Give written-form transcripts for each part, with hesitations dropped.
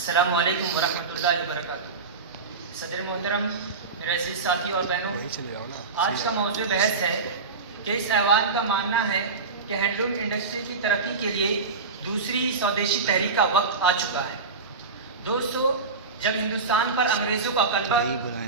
अस्सलामु अलैकुम वरहमतुल्लाहि वबरकातुहू। सदर मोहतरम, मेरे अजीज साथियों और बहनों, आज का मौजूद बहस है कि इस अहवाल का मानना है कि हैंडलूम इंडस्ट्री की तरक्की के लिए दूसरी स्वदेशी तहरीक का वक्त आ चुका है। दोस्तों, जब हिंदुस्तान पर अंग्रेजों का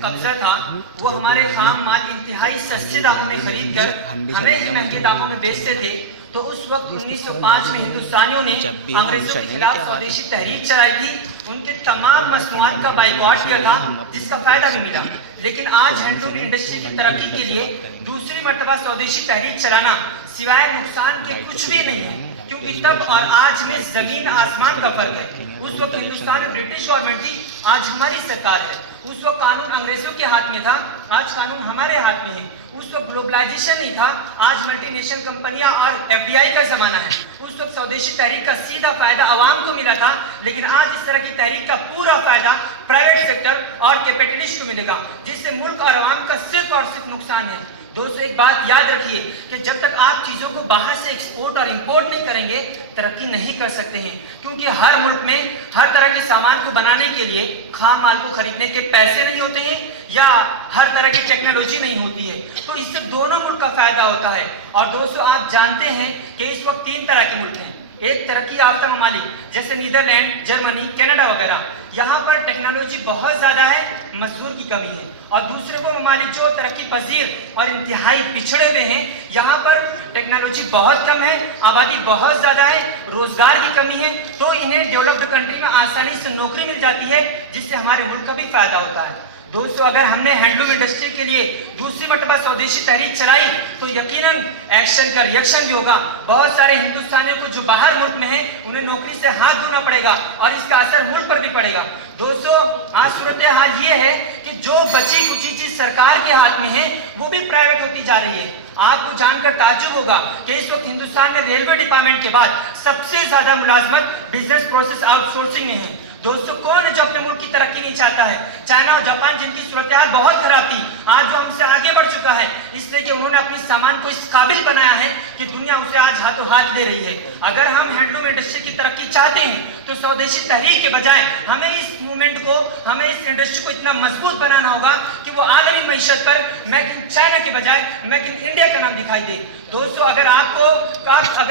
कब्जा था, वो हमारे खाम माल इंतहाई सस्ते दामों में खरीद कर हमें ही महंगे दामों में बेचते थे। तो उस वक्त 1905 में हिंदुस्तानियों ने अंग्रेजों के खिलाफ स्वदेशी तहरीक चलाई थी, उनके तमाम मसनूआत का बाइकआउट किया था, जिसका फायदा भी मिला। लेकिन आज हैंडलूम इंडस्ट्री की तरक्की के लिए दूसरी मर्तबा स्वदेशी तहरीक चलाना सिवाय नुकसान के कुछ भी नहीं है, क्योंकि तब और आज में जमीन आसमान का फर्क है। उस वक्त हिंदुस्तान में ब्रिटिश गवर्नमेंट थी, आज हमारी सरकार है। उस वक्त कानून अंग्रेजों के हाथ में था, आज कानून हमारे हाथ में है। उस वक्त ग्लोबलाइजेशन नहीं था, आज मल्टीनेशनल कंपनियां और एफडीआई का जमाना है। उस वक्त स्वदेशी तहरीक का सीधा फायदा आवाम को मिला था, लेकिन आज इस तरह की तहरीक का पूरा फायदा प्राइवेट सेक्टर और कैपिटलिस्ट को मिलेगा, जिससे मुल्क और आवाम का सिर्फ और सिर्फ नुकसान है। दोस्तों, एक बात याद रखिए कि जब तक आप चीज़ों को बाहर से एक्सपोर्ट और इंपोर्ट नहीं करेंगे, तरक्की नहीं कर सकते हैं, क्योंकि हर मुल्क में हर तरह के सामान को बनाने के लिए खाम माल को खरीदने के पैसे नहीं होते हैं या हर तरह की टेक्नोलॉजी नहीं होती है। तो इससे दोनों मुल्क का फायदा होता है। और दोस्तों, आप जानते हैं कि इस वक्त 3 तरह के मुल्क हैं। एक तरक्की याफ्ता ममालिक जैसे नीदरलैंड, जर्मनी, कनाडा वगैरह, यहाँ पर टेक्नोलॉजी बहुत ज़्यादा है, मजदूर की कमी है। और दूसरे वो ममालिक जो तरक्की पजीर और इंतहाई पिछड़े हुए हैं, यहाँ पर टेक्नोलॉजी बहुत कम है, आबादी बहुत ज़्यादा है, रोजगार की कमी है, तो इन्हें डेवलप्ड कंट्री में आसानी से नौकरी मिल जाती है, जिससे हमारे मुल्क का भी फायदा होता है। दोस्तों, अगर हमने हैंडलूम इंडस्ट्री के लिए दूसरी मर्तबा स्वदेशी तहरीक चलाई तो यकीनन एक्शन का रिएक्शन भी होगा। बहुत सारे हिंदुस्तानियों को जो बाहर मुल्क में हैं, उन्हें नौकरी से हाथ धोना पड़ेगा और इसका असर मुल्क पर भी पड़ेगा। दोस्तों, आज सूरत हाल ये है कि जो बची कुची चीज सरकार के हाथ में है, वो भी प्राइवेट होती जा रही है। आपको जानकर ताज्जुब होगा कि इस वक्त हिंदुस्तान में रेलवे डिपार्टमेंट के बाद सबसे ज्यादा मुलाजमत बिजनेस प्रोसेस आउटसोर्सिंग में है। दोस्तों, कौन है जो अपने मुल्क की तरक्की नहीं चाहता है? चाइना और जापान, जिनकी सूरत हाल बहुत खराब थी, आज वो हमसे आगे बढ़ चुका है, इसलिए कि उन्होंने अपने सामान को इस काबिल बनाया है कि दुनिया उसे आज हाथों हाथ ले रही है। अगर हम हैंडलूम इंडस्ट्री की तरक्की चाहते हैं तो स्वदेशी तहरीक के बजाय हमें इस मूवमेंट को, हमें इस इंडस्ट्री को इतना मजबूत बनाना होगा कि वो आलमी मईशत पर मेक इन चाइना के बजाय मेक इन इंडिया का नाम दिखाई दे। दोस्तों, अगर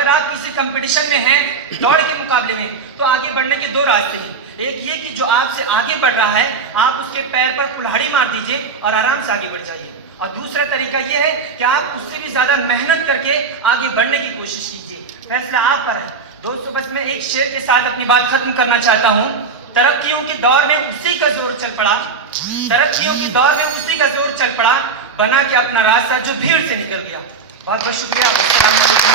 आप किसी कंपटीशन में हैं, दौड़ के मुकाबले में, तो आगे बढ़ने के 2 रास्ते हैं। एक ये कि जो आपसे आगे बढ़ रहा है, आप उसके पैर पर कुल्हाड़ी मार दीजिए और आराम से आगे बढ़ जाइए। और दूसरा तरीका ये है कि आप उससे भी ज्यादा मेहनत करके आगे बढ़ने की कोशिश कीजिए। फैसला आप पर है। दोस्तों, बस मैं एक शेर के साथ अपनी बात खत्म करना चाहता हूँ। तरक्कियों के दौर में उसी का जोर चल पड़ा, तरक्कियों के दौर में उसी का जोर चल पड़ा, बना के अपना रास्ता जो भीड़ से निकल गया। बहुत बहुत शुक्रिया।